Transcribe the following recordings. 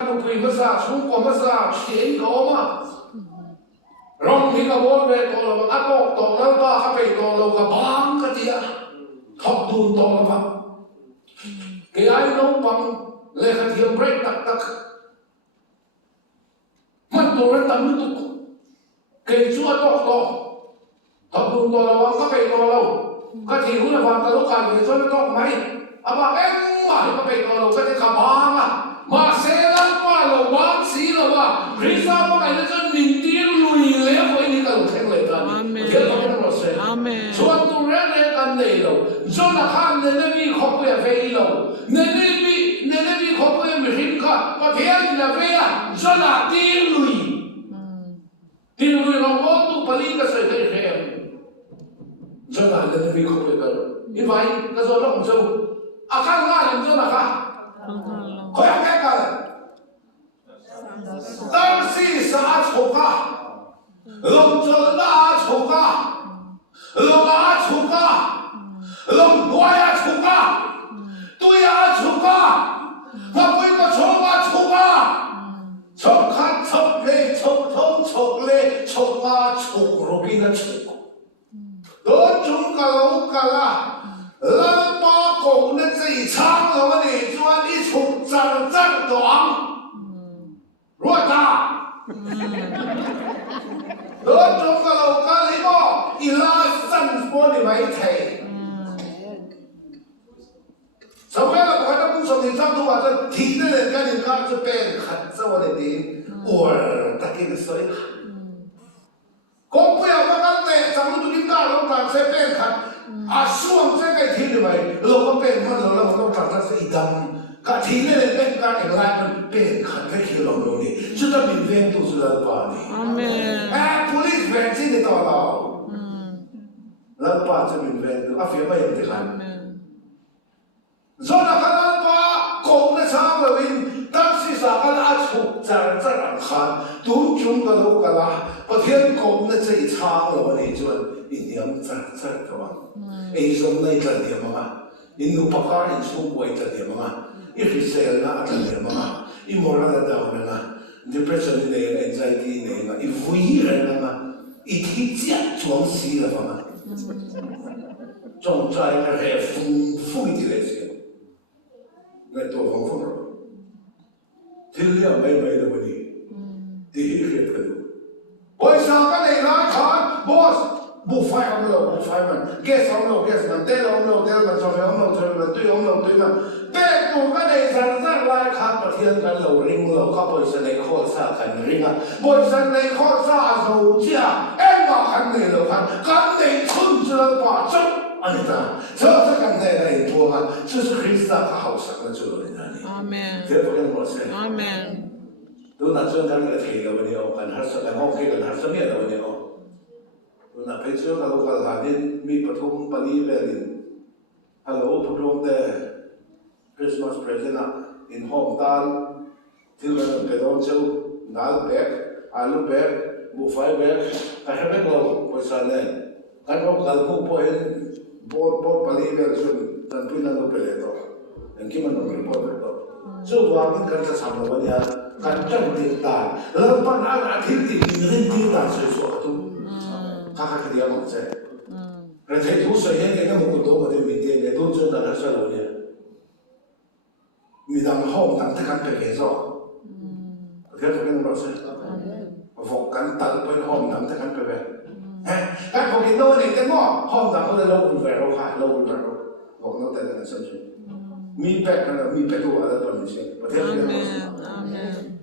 不对么啥，出国么啥，钱高嘛。rong thì cái bố về tổ là áp bộ tổ lâu ba các vị tổ lâu cả bang cái gì à thọc đun tổ là bằng cái ai nấu bằng lệ cái thiềm break tắc tắc mất tổ lên tầm nước tục cái chúa tổ thọc đun tổ là bằng các vị tổ lâu cái gì cũng là bằng cái lúc cái về cho nó tổ máy à mà em mà các vị tổ lâu cái gì cả bang à mà xe lăn qua lâu bang xí lâu à vì sao mà cái nó mình tiên lùi lẽ với những cái thằng lệกันเดี๋ยวต้องรอเสร็จส่วนตัวเรื่องกันเนี่ยเราจนข้ามเนี่ยมีขบวนเฟียเราเนี่ยมีขบวนมิริมค่ะประเทศเนี่ยเฟียจนตีลุยเราบอกตัวผลิตก็เสร็จเองจนเนี่ยมีขบวนกันอีกฝ่ายก็จะต้องสู้อาการง่ายจนนะคะคอยแก้กันตั้งสี่สาธุค่ะลงจนอาชุกะลงอาชุกะลงบัวอาชุกะตุยอาชุกะมาคุยก็ชกอาชุกะชกขัดชกเล่ชกทงชกเล่ชกอาชุกรูบินชุกโดนจุงกะลูกะละลังปากงนั่นสิช้างเราเนี่ยจวนอีชุกจังจังดวงรู้จ้าโดนจงกะโลกะลิโมอีลาสันสปอนี่ไม่เทสมัยเราพอจะมุ่งสนิทสัมพันธ์จะทิ้งเลยกันอีกครั้งจะเป็นขัดสวัสดีโอ้ยตะกี้ก็สวยก็ไม่เอามาตั้งแต่สมัยตุกินก้าเราต่างเซเป็นขัดอาช่วงเซกันทิ้งเลยเราก็เป็นมันเราต้องต่างกันสีดำก็ทิ้งเลยเป็นการเอกลักษณ์มันเป็นขัดแค่เขียวเราเนี่ยจะต้องมีเว้นตัวสุดาป่านี่police แวนที่ในตัวเราแล้วป้าจะมีแวนตัวอาเฟียไม่ยังติดกันโซนขนาดป้าคงในช้างเราวินตั้งศีรษะกันอาชุกจารจรังขันตูจุงกันลูกกันละประเทศคงในใจช้างเราวันนี้จวนอินเดียมจารจรังกันเอซงในจันเดียมั้งอินนุปการอินสุกไว้จันเดียมั้งอิริเซลนะจันเดียมั้งอิมอรัลดาวนะdepression 呢 anxiety 呢一无一人了嘛一提价装死了嘛装在那还丰的来些那多丰富了听了没的问题第一个可能为啥个你来看 boss 不快我们不快嘛 guess 我们 guess 嘛对我们对嘛做我们做嘛对我们对嘛แต่กูก็ได้สั่งสร้างรายคาประเทศกันเราริงเราเข้าบริษัทในข้อสาขันริงอ่ะบริษัทในข้อสาเราเจ้าเอ็งว่าขันในเราขันกันในชุนเจอป่าจุดอันนี้นะเธอจะกันในในตัวมัน这是คริสต์他好想的主人啊你阿门这不跟我说阿门都拿这样的提个问题哦กันฮัสแล้วก็เกี่ยวกับฮัสเนี่ยเราเนี่ยอ๋อดูนะเพชรเราก็หาดินมีปฐมปณีเวลินฮัลโหลปฐมแต่Christmas present in hometown till the don't show dal bag alu bag buffet bag I have a glow for Sunday kan ro kal ko po en bot pali bag so tan pina no pele to en ki man no report to so wa min kan sa sam wa ya kan chang ti ta la pan a thi ti ni rin ti ta so so tu ka ka ti ya mo se re thai thu so yen ke mo ko to ma de mi te ne to chon da na sa lo neมีดังห้องดังที่กันเป็นเหตุสอบประเทศเราเป็นเราใช่ฟกกันตัดเป็นห้องดังที่กันเป็นแบบการพอกินโน่นเนี่ยแต่ว่าห้องดังเขาเลยเราอุ่นแววค่ะเราอุ่นแววบอกน้องแต่ละสัญชาติมีแปลกกันมีแปลกตัวอะไรตัวนี้ใช่ประเทศเราเป็นเราใช่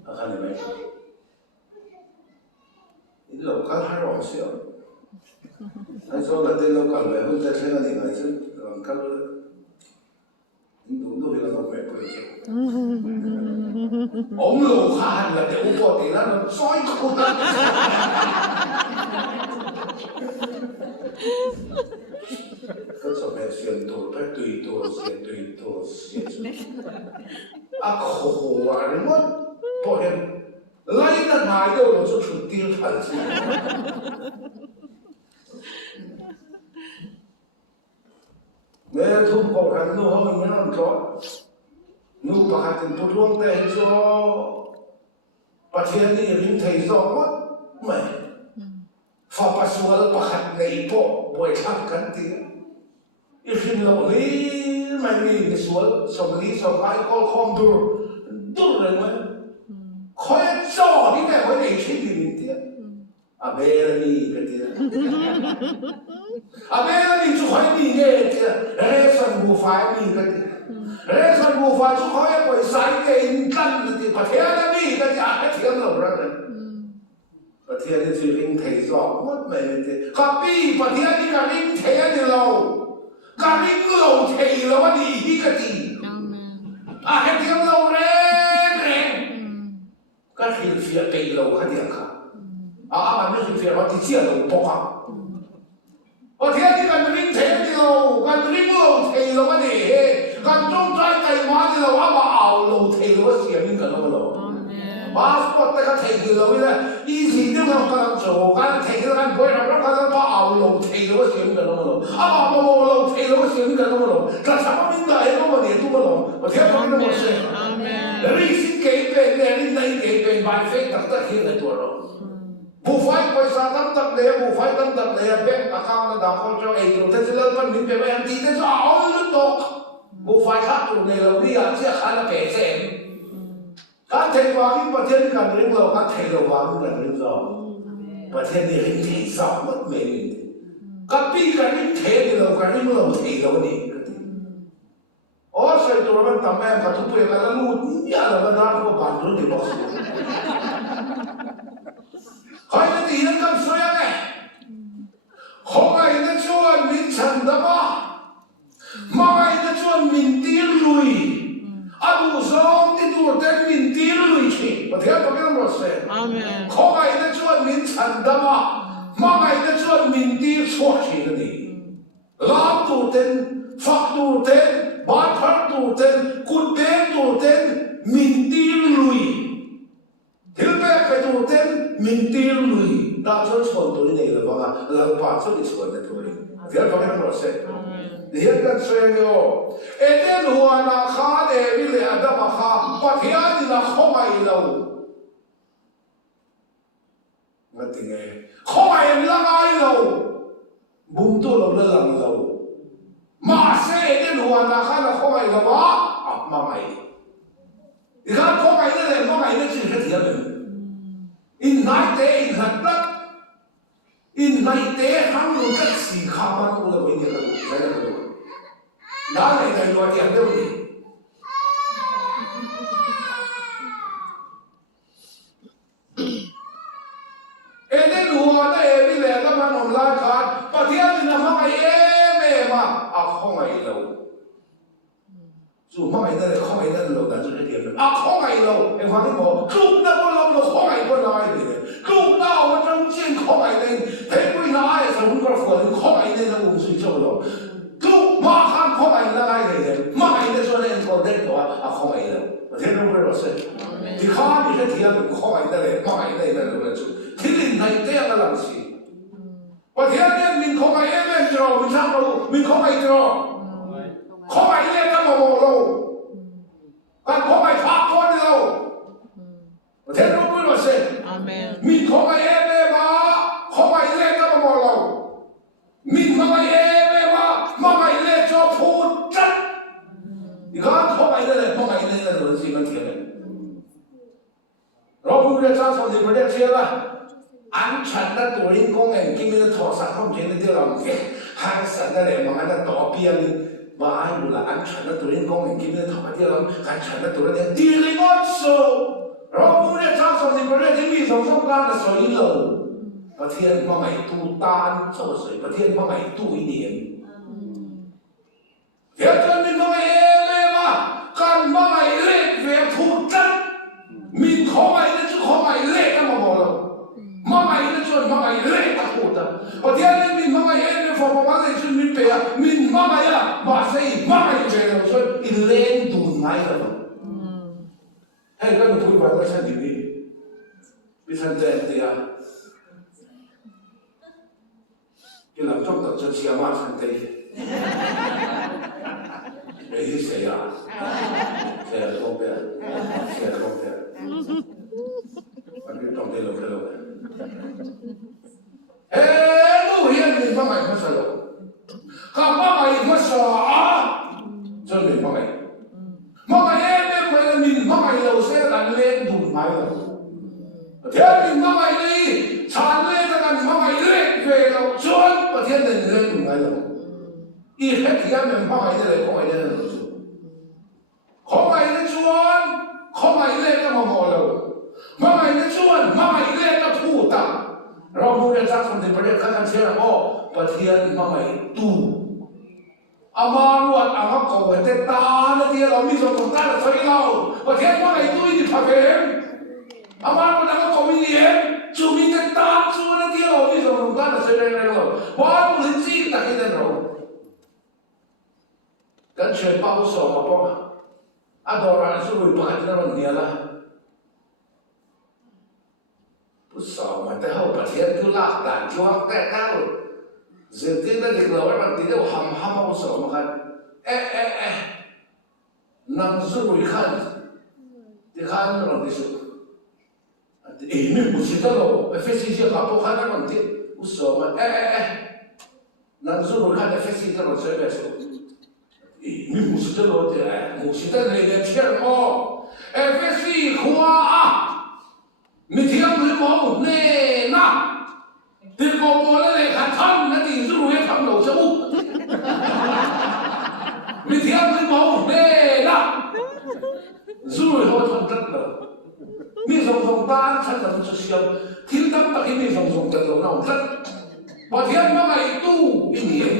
อะไรไหมนี่เราการหาเราเสียไอ้ส่วนนั้นเราการแบบเราจะใช้อะไรไหมใช่เราการดูเรื่องเราแบบเพื่อนองค์หลวงข้าเนี่ยเดี๋ยวอุปติแล้วมันซอยคุณก็สมัยเสียงตัวไปตุยตัวเสียตุยตัวเสียอ่ะโหอะไรมั้งพอเห็นไล่กันหายเดี๋ยวเราจะชุดตีทันสิเนี่ยทุกคนกันนู้นเขาไม่นอนจอดนู้นประคันถึงผู้ร่วงแต่เห็นชัว ประเทศนี้ริมไทยสองวัดไม่ฝ่าปัสสาวะประหัตในโป๊ะบวยทับกันตีอีกขึ้นเราลีไม่มีในส่วนสมลีสมไอ้ก็คอมดูเลยมั้ยคอยจ่อที่แม่ไว้ในชิ้นนี้ตีอาเบลนี่กันตีอาเบลนี่จุดหอยนี่เนี่ยตีเรสันบูฟายนี่กันตีเรสันบูฟายจุดหอยไปใส่ในกันตีประเทศนี้กันตีอาเทียมเราเรื่องประเทศนี้คือริมไทยสองวัดไม่ตีกับปีประเทศนี้กับริมไทยนี่เราการริมเราไทยเราวันนี้ที่กันตีอาเทียมเราเร่ก็คือเสียใจเราขัดแย้งค่ะมันไม่ใช่เสียว่าที่เสียเราปกติประเทศที่การริมเทนเราการริมเราเทเราวันนี้การจงใจใจมาที่เราเอาเราเทเราเสียมิกันเราพาสปอร์ตก็เทเราไม่ได้อีสิ่งที่เรากำลังโจการเทเราบ่อยเรากำลังเราเทเราเสียมิกันเราเราเทเราเสียมิกันเราแต่สมัยนี้เราวันนี้ทุกคนประเทศเราไม่ใช่ริสิเกย์เป็นริในเกย์เป็นบายเฟกตัดตัดที่ในตัวเราผู้ไฟไปสาตั้งตัดเลยผู้ไฟตั้งตัดเลยแบงก์อาคารระดับคนเจ้าเองตัวที่เราเป็นมิตรเป็นอันที่จะเอาลุตกผู้ไฟข้าตัวในเราเนี่ยเชื่อขาดเกษตรการเทวาที่ประเทศการเรื่องเราการเทวาที่การเรื่องเราประเทศนี้เรื่องที่สองมันไม่มีกับปีการเรื่องเทเราการเรื่องเราเทเราเนี่ยโอ้ใส่ตัวมันทำแม่กับทุกเพื่อนแล้วลูกเนี่ยเราก็น่าก็บานรุ่นที่บอกสิใครจะตีนั่นกันสวยไหมของไอ้นั่นชวนมินชันดาบ้ามาไอ้นั่นชวนมินตีลุยอาดูสองที่ดูแต่มินตีลุยชิประเทศก็ไม่ต้องรอเสียของไอ้นั่นชวนมินชันดาบ้ามาไอ้นั่นชวนมินตีสวดชิกันนี่ลาบดูเต็นฟักดูเต็นบาดพัดดูเต็นกุดเบนดูเต็นมินตีลุยทิลเบกไปดูเต็นมินตีลุยดาวชนชนตัวนี้เนี่ยเราบอกว่าเราผ่านสุดที่สุดในตัวนี้เดี๋ยวเขาไม่ต้องรอเสร็จเดี๋ยวกันเสียงโยเอเดนหัวนาคาเดวิเลอดัมคาปัทยาดินาข้อไม่เราไม่ถึงไงข้อไม่ละไงเราบุญตัวเราเรื่องเรามาเสียเดินหัวนาคาเราข้อไม่เราวะมาไม่อีกครั้งข้อไม่นั่นแหละข้อไม่นั่นคือแค่เทียบเลยอินไนเตอินหัดรัดอินไนเตทั้งหมดก็สี่ข้ามันอุลาวิเนี่ยกันใช่ไหมกันด้านไหนในตัวเทียบเดียวนี้เอเดนหัวนั่นเอวิเลก็มันอมลาขาดปะเทียบนี่นะมาไม่เอเมมาข้อไม่เราสู่ข้อไม่นั่นเลยข้อไม่นั่นเราแต่จะเทียบเลยข้อไม่เราไอ้ความที่บอกลูกนั่นก็เราข้อไม่ก็ได้เลยลูกน่าว่า真正ข้อไม่เนี่ยเฮ้ยไม่น่าไอ้สมุนไพรฝนข้อไม่เนี่ยเราไม่ใช่เจ้าเราลูกมาข้ามข้อไม่ละไงเลยมาไอ้เนี่ยส่วนเนี่ยตัวเด็กตัวข้อไม่เราประเทศเราไม่รู้สิที่ข้ามีแค่เทียบข้อไม่นั่นเลยมาไอ้เนี่ยเราไม่รู้ที่ลินในเตี้ยกันหลังสิประเทศเนี่ยมีข้อไม่เอ็มเอ็มจ้ามีช่างเรามีข้อไม่จ้าข้อไม่เนี่ยก็มาบอกเราการข้อไม่พักคนเราประเทศเราไม่รู้สิมีข้อไม่เอ็มเอ็มมาข้อไม่เนี่ยก็มาบอกเรามีข้อไม่เอ็มเอ็มมาไม่เนี่ยจะพูดจัดอีกครั้งข้อไม่เนี่ยข้อไม่เนี่ยเราสิมันเทียบกันเราพูดเรื่องจ้าสมเด็จพระเจ้าเชื่อว่าอันฉันนั้นตัวเองก็เองกินไม่ได้ถอดสักข้อมเจนในที่เราเนี่ยหางสันนั่นแหละมันนั้นต่อเพียงมาให้ดูละอันฉันนั้นตัวเองก็เองกินไม่ได้ถอดที่เราอันฉันนั้นตัวเองดีเลยก็สู้เราพูดเรื่องจ้าสมเด็จพระเจ้าที่มีสองการสอยเราประเทศมาใหม่ตูตานโซ่สวยประเทศมาใหม่ตู้อีเดียนเดี๋ยวจะมีมาใหม่เลยมาการมาใหม่เล็กเวียพูดจัดมีข้อใหม่นั่นคือข้อใหม่เล็กนะมาบอกเรามาใหม่นั่นส่วนมาใหม่เล็กตะพูดอ่ะประเทศนี้มีมาใหม่เอ็นฟอร์มมาเลยส่วนมีเปียมีมาใหม่อะมาใส่มาใหม่เปียส่วนอินเลนดูนไหนกันให้ก็มาพูดว่าเราฉันดีวิสันเตนเตียที่หลังต้องตัดจะเชียร์มาฉันเตยเฮ้ยเสียเสียคงเปียเสียคงเปีย了。天明妈妈的，产业这个妈妈的，对了，专不天的人来了。一黑天明妈妈的来，空爱的人做，空爱的专，空爱的个妈了，妈妈的专，妈妈的个土大。เราดูในสักคนที่ประเทศกันเชื่อว่าประเทศมาใหม่ตู้อามาลวดอามาโกะแต่ตาเนี่ยที่เรามีส่วนของตาใส่เราประเทศมาใหม่ตู้ที่พักเองอามาลวดอามาโกะมีเนี่ยจูมีแต่ตาจูเนี่ยที่เรามีส่วนของตาใส่เราว่าบุญจีตะกี้เนี่ยเรากันช่วยเป้าสอบมาป่ะอาดอราสู้ไปผ่านที่เราเนี่ยละsau mà tới hậu bát thiên cứ lạc đàn chúa tệ cao giờ tí nó được rồi mà tí nó hầm hậu sau mà khăn nằm rồi khăn thì khăn nó làm gì sự mình muốn gì đó rồi phải xin gì cả bộ khăn nó làm gì sau mà nằm rồi khăn phải xin đó rồi sẽ về sự mình muốn gì đó rồi thì muốn gì đó này là chuyện mà phải xin khoa mình thiếu người mẫu nè na thì có bố lại khát thân nó thì rủ hết thằng đầu châu mình thiếu người mẫu nè na rủ hết thằng đất rồi mình dùng tan chân là một siêu thiếu tâm tại mình dùng chân đầu nào đất và thiếu mà mày tu cái niệm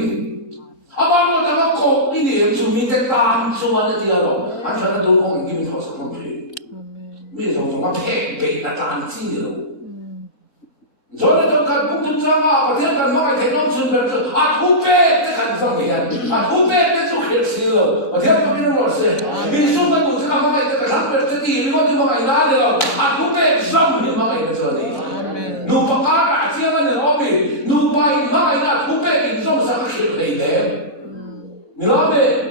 à bao nhiêu thằng nó cột cái niệm chúng mình cái tan chúng mình cái gì đó anh cho nó đúng không mình thọ sự không phải mình dùng mà phê bị là tan chi rồi rồi nó cần cũng chúng ta mà có thể cần mọi cái nó chuẩn bị rồi à thu phê cái cần xong cái à thu phê cái số khiết xí rồi có thể có cái nó sẽ mình xuống cái tụi chúng ta cái thằng cái gì mình có thể mọi người được à thu phê xong thì mọi người sẽ đi nụ bạc cả chia cái này họ bị nụ bay mọi người thu phê mình xong sang cái khiết này đấy mình nói về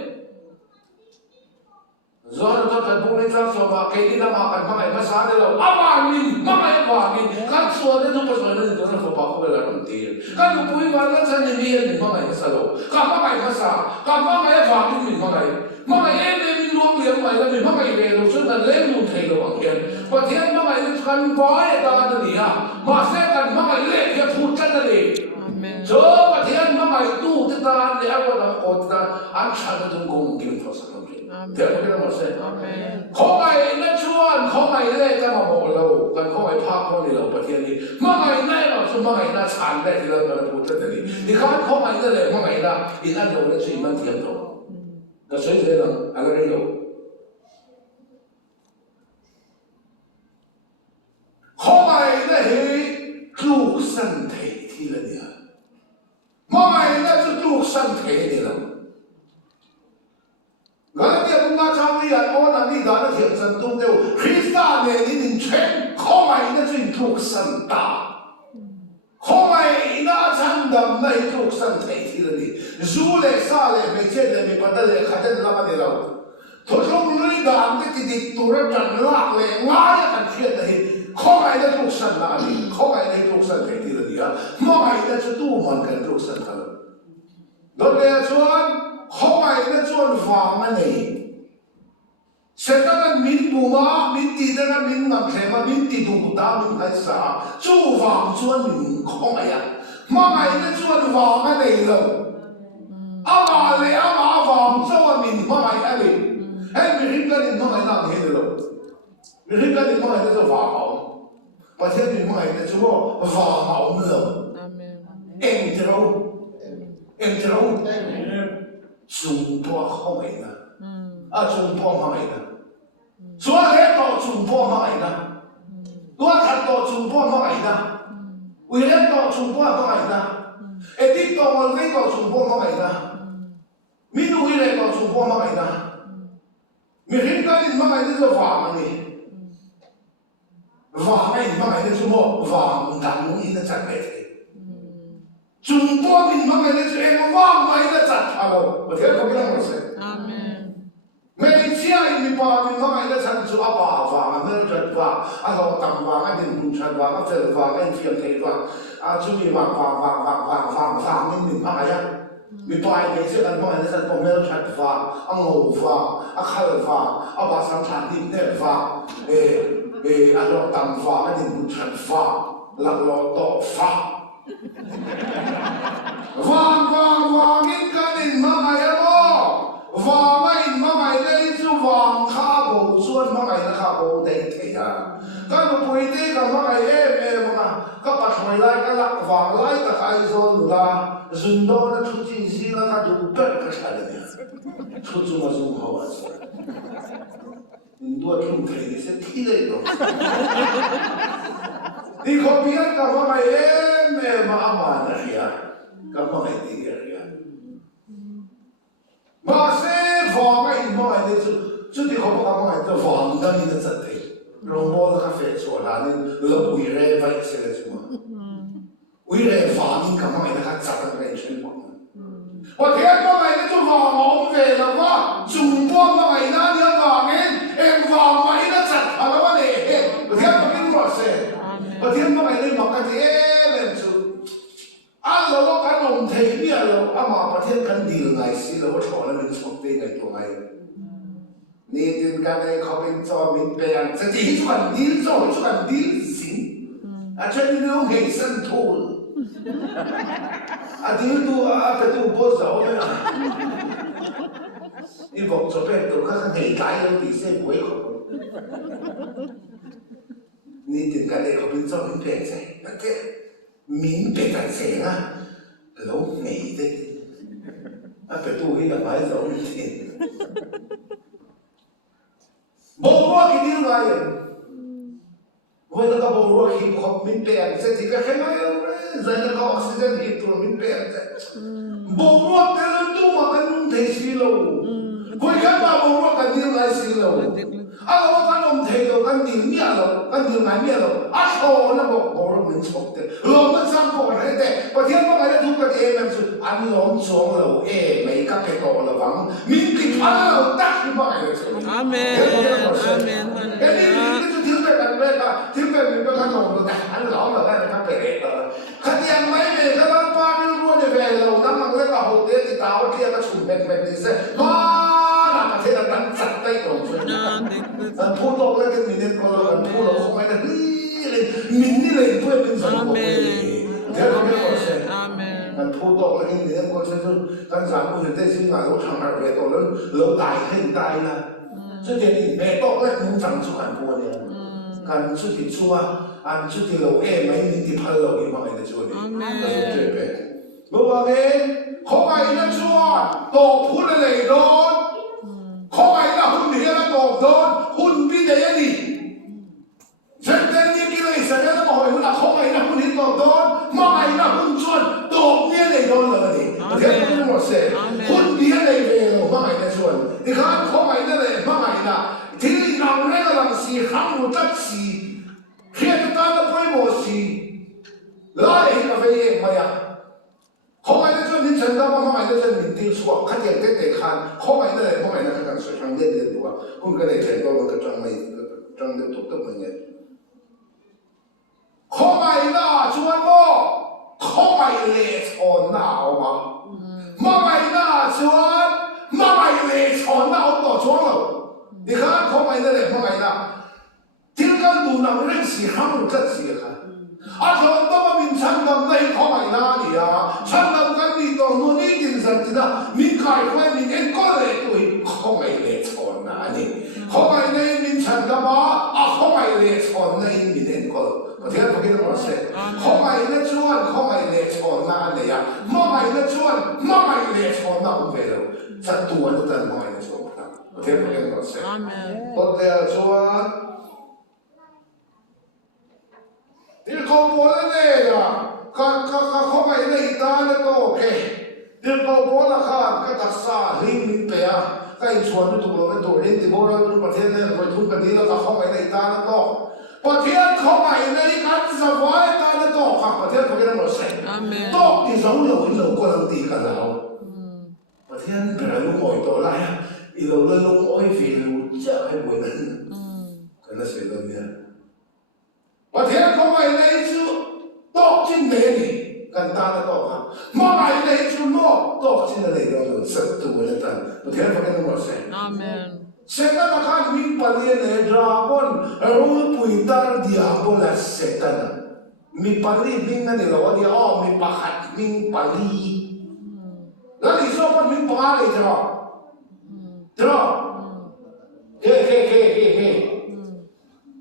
rồi nó cần bố lên trang số mà cái đi nào mà cần mang cái sáng đấy là mà mình mang cái quà mình các số đấy nó có số này nó phải bảo không phải là đồng tiền các cái bùi mà nó chân như mình mang cái sao đâu các mang cái sáng các mang cái quà mình mang cái em mình luộc liền mà mình mang cái về rồi chúng ta lấy luôn thấy rồi bằng tiền và thiên mang cái cần vói ta nó gì à mà sẽ cần mang cái lệ cái phụ chất nó đi cho và thiên mang cái tu chúng ta để ăn vào đó ta ăn sáng nó cũng cùng kiếm thọ sảnเดี๋ยวพี่น้องมาเสร็จของไงนั่นชวนของไงแน่จะมาบอกเรากันของไงภาคของเราประเทศนี้มาไงแน่เราช่วยมาไงน่าชันได้ที่เราเราพูดถึงนี้ที่เขาของไงนั่นเลยมาไงน่ะอีนั่นเราเนี่ยช่วยมันเทียมเราก็ช่วยเรื่องอะไรเราของไงนั่นเฮ้ยลูกสันเทที่ละเนี่ยมาไงนั่นจะลูกสันเทนี่เรางั้นเนี่ยผมมาชาวนี้โอ้นั่นนี่ด่าเนี่ยเถียงสันตุงเดียวคริสต์มาเนี่ยนี่เช่นข้อไม่เนี่ยจะถูกสันตาข้อไม่น่าชันดำไม่ถูกสันเทที่ละนี่จูเล็กซาเล็กไม่เช่นเลยมีปัตตาเล็กขัดเดินละมันเดียวทุกคนเลยด่าเนี่ยติดตัวจันลากเลยง่ายกันเทียนเลยข้อไม่เนี่ยถูกสันตาดิข้อไม่เนี่ยถูกสันเทที่ละนี่อ่ะไม่เนี่ยจะตู้มันกันถูกสันตาโดยเฉพาะข้อไม่เนี่ยชวนฟังมันนี่เสร็จแล้วมินบูมามินตีแล้วมินนำเสมามินตีดูตามินไอ้สาจูฟังชวนข้อไม่อะมาไม่เนี่ยชวนฟังมันนี่เลยอามาเลยอามาฟังชวนมินมาไม่อะไรเฮ้ยมิริกันนี่มาไม่น่าเห็นเลยมิริกันนี่มาไม่ได้จะฟังเอาประเทศนี้มาไม่ได้จะว่าฟังเอาเมื่อเอ็งจะรู้中波好美呢，中波好美呢，所以到中波好美呢，我看到中波好美呢，为了到中波好美呢，啲到我呢個中波好美呢，咪都為了到中波好美呢，咪點解你唔係呢個話呢？話咩唔係呢個麼？話唔等於呢真係。中波民嘛，那是一个王牌的战场了，我听过这样的事。每次啊，你把民嘛那战术啊，八方啊，那阵法啊，老当方啊，人工战法啊，阵法啊，天地法啊，就你方，你嘛呀，你把每次人嘛那阵法没有战法啊，牛法啊，칼法啊，把上产地那法， อันเราตำฟ้าอันนี้บุญชันฟ้าหลักเราต่อฟ้าอินกันอินมาไงล่ะไม่อินมาไงเลยจู่ข้าบูส่วนมาไงนะข้าบูเด็กเถียก็ดูปุยตีกันมาไงมาก็ปัดหอยไล่ก็หลักไล่ตะไคร้โซนละจุนโดนทุกที่สิละก็ดูเป็ดก็ใช่เลยทุกจุมาจุมาหัวสิตัวทุ่มเทนี่เสียที่เลยตัวนี่เขาเพียงกับมาไงมาอามานะเฮียกับมาไงดีเฮียมาเสียฟังไงมาไงเนี่ยจุดที่เขาบอกมาไงจะฟังได้ยินจะได้ลงบอลคาเฟ่ชัวร์ร้านนี้เราอุยเร่ไปเสร็จแล้วอุยเร่ฟังกับมาไงนะครับจับกันเป็นชิ้นหมดว่าเทียบมาไงเนี่ยจะฟังออกเวลาว่าจุ่มป้อนมาไงนะเนี่ยฟังเองฟังมาไงนะจัดอะไรวะเนี่ยว่าเทียบมาเป็นหมดเสร็จว่าเทียบมาไงเนี่ยมากันเนี่ยจุดเราการลงเทียบเนี่ยเรามาประเทศกันดีไงสิเราชอบแล้วมันชอบได้ไงตัวไงนี่ถึงกันเลยเขาเป็นจอมินเปียงจะที่ชวนดีจอชวนดีสิอาจจะมีเรื่องเหตุสันทูลอาทิตย์ตัวเป็นตัวโบสถ์เลยนี่บอกจะเป็นตัวข้างในใจเราดีเสียหวยเขานี่ถึงกันเลยเขาเป็นจอมินเปียงใช่แต่แค่มินเปียงเสียงเราไม่ได้เป็นตัวที่เราไม่เราไม่ได้บอกกินดีไงเวลาก็บอกฮิปฮอปมินเปียงเสร็จที่ก็แค่ไหนใจเราก็ออกซิเจนฮิปตัวมินเปียงเสร็จบอกแต่ละตัวมันก็นุ่งเทสิโลคุยกันมาบอกกันดีไงสิโลเรากันนุ่งเทโลกันดีเมียโลกันดีไงเมียโลโอ้นะบอกมันชอบเตะเราไม่ซ้ำบอกอะไรแต่พอเที่ยงมาไงทุกคนมันสุดอันล้อมสองเราไม่กับไปต่อระวังมินติดเราตักที่มาไงอาเมนอาเมนเฮ้ยนี่จะถึงไปกันเลยป่ะถึงไปมีเป็นขนมแต่อันหลอกเราได้นะครับเปรตขัดยังไม่เลยถ้าเราป้าไม่รู้ในเวลเรานั่งมันเรียกว่าโฮเทลที่ตาวที่ก็ชุ่มเป็นนี่เสียมาหน้าประเทศนั้นจัดได้ตรงเลยพูดตรงเลยกันมีเงินก็เลยพูดเราคงไม่ได้เลยมินนี่เลยเพื่อนเป็นสังคมเลยเดี๋ยวเราไม่ขอเสียมันพูดตรงเลยกันมีเงินก็ใช่ไหมกันสามคนได้สิ่งไหนเราทำอะไรตัวนั้นเราตายให้ตายนะ所以你每到那农场出很多的，看出去出啊，出去路每年的拍路的嘛，来做的，这是最白。我话你，可爱的做，多苦的嚟咯，可爱的หุ่นเดียวนะบอกโดนหุ่นปีเดียวนี่ฉันเป็นนี่กินเลยเสร็จแล้วบอกให้หุ่น可愛的หุ่นนี้บอกโดนมาไอ้นะหุ่นชวนตกเนี่ยเลยโดนเลยนี่เดี๋ยวไม่หมดเสร็จหุ่นเดียวเลยเวลมาไอ้นะชวน你看可愛的เลยมาไอ้นะที่เราเรียกเราสีข้างหัวตัดสีเขียนตาละไปหมดสีไล่กาแฟเองมาอย่าง可愛的做你承担嘛，可愛的做你丢错，看见得看，可愛的嘞，可愛的看看水上练的多，我们跟你讲到那个装的多得么呢？可愛的做么？可愛的錯鬧嘛，可愛的做，可愛的錯鬧到錯了，你看可愛的嘞，可愛的，聽講路能認識行路這些看。啊，說到我們唱到那可愛哪裡啊？唱到跟你到我你定神知道，你開會你一個人對可愛的錯哪裡？可愛的你唱到嘛？啊，可愛的錯哪裡面個？我聽不見我說，可愛的錯，可愛的錯哪裡啊？可愛的錯，可愛的錯哪裡了？這多的真可愛的錯啦！我聽不見我說，我的錯。你搞波了呢呀？可愛的一單的都 OK。你搞波了看，個特色很明白啊。該傳的多了，多人的波了，就把天呢，我通個你了，可愛的一單的都。把天可愛的一單是外單的都，看把天不給他們誰？都你手有一路過能地個了。把天本來都愛到來啊，一路來路愛飛路，這還不能。跟那誰都一樣。我聽講係你做多進美女，跟大的多哈，冇係你做多進的嚟到有十度嘅單，我聽講緊我說， second akan min palien e dragon rule puitar diabola second mi pali min na nilawa dia mi pahat min pali lali so pan min pali Terus, he.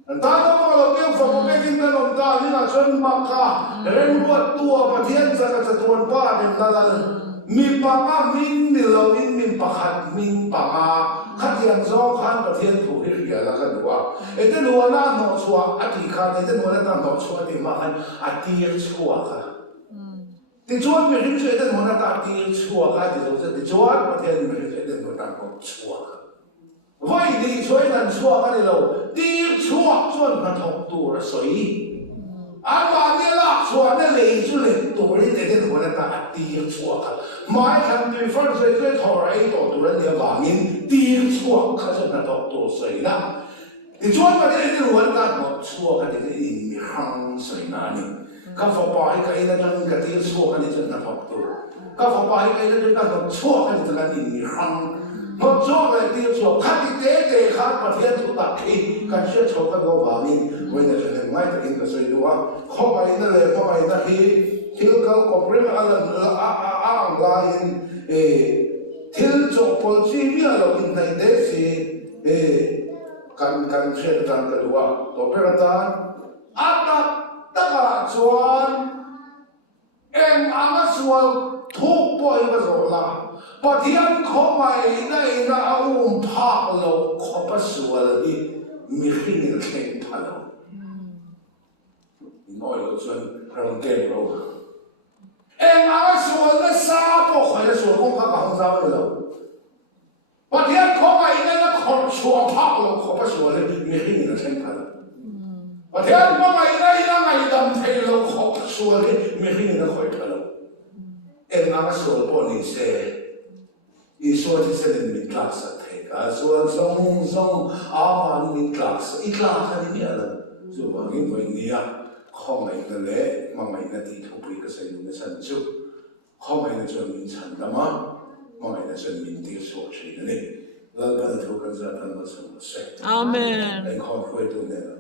Tado kalau dia fokus kita nonton ni nak cuman maka, buat tua patian saya satuan pa dan mi panga min nilawin min pakat min panga, katian zokan patian tu dia lah kan dua. Itu dua na no suak ati kan, itu dua na no suak di makan ati suak kan. Dijual mungkin saya itu mana tak dijual kan, dijual patian mungkin saya itu mana tak jual. Vậy thì suy lần xua cái này lâu đi xua chuẩn là thuộc tù là suy anh mà đi lạc xua nó lấy chú lịch tù đi để nó là ta đi xua cả mai thằng đối phương suy cái thọ ấy tổ tù là địa bàn nhìn đi xua cái chuẩn là thuộc tù suy đó thì chuẩn mà đi nó là ta thuộc xua cái này thì hăng suy nà nè các phật bài cái này là cái đi xua cái này chuẩn là thuộc tù các phật bài cái này là thuộc xua cái này là thì hăng một chỗ là tiêu chuẩn khác thì tế khác mà thiên thủ đặc khi các chuyện chỗ các đồ vào mình với nhà cho nên ngay từ cái sự đó không ai nó lại không ai nó khi thiếu các công việc là lại thiếu chỗ policy bây giờ là mình này đấy thì cần chuyện cần cái đó tổ chức ra tất cả chuyện em ăn sual thuốc bôi cái rồi là bà thiên không ai đây là ông phá lâu khó bắt sual đi mình khi mình khen phá lâu nói là chuyện rằng kém lâu em ăn sual nó xa bỏ khỏi là sual không khác không sao nữa đâu bà thiên không ai đây là khó sual phá lâu khó bắt sual đi mình khi mình khen phá lâu bà thiên không ai đây là ngày đâm thấy lâu khó bắt sual đi mình khi mình khỏi phá lâu em ăn sual bỏ đi xe Isu ti selen min klasa theka, so zong aman min klasa, iklasa ni alam. So bangin ko niya, khomay na le, mamay na ti thupi ka sa inyo na sanju. Khomay na dyan min sandama, mamay na dyan min ti so siya na le. Lalban thukan sa tanwa sa masay. Amen. Ay khom ko ito nila.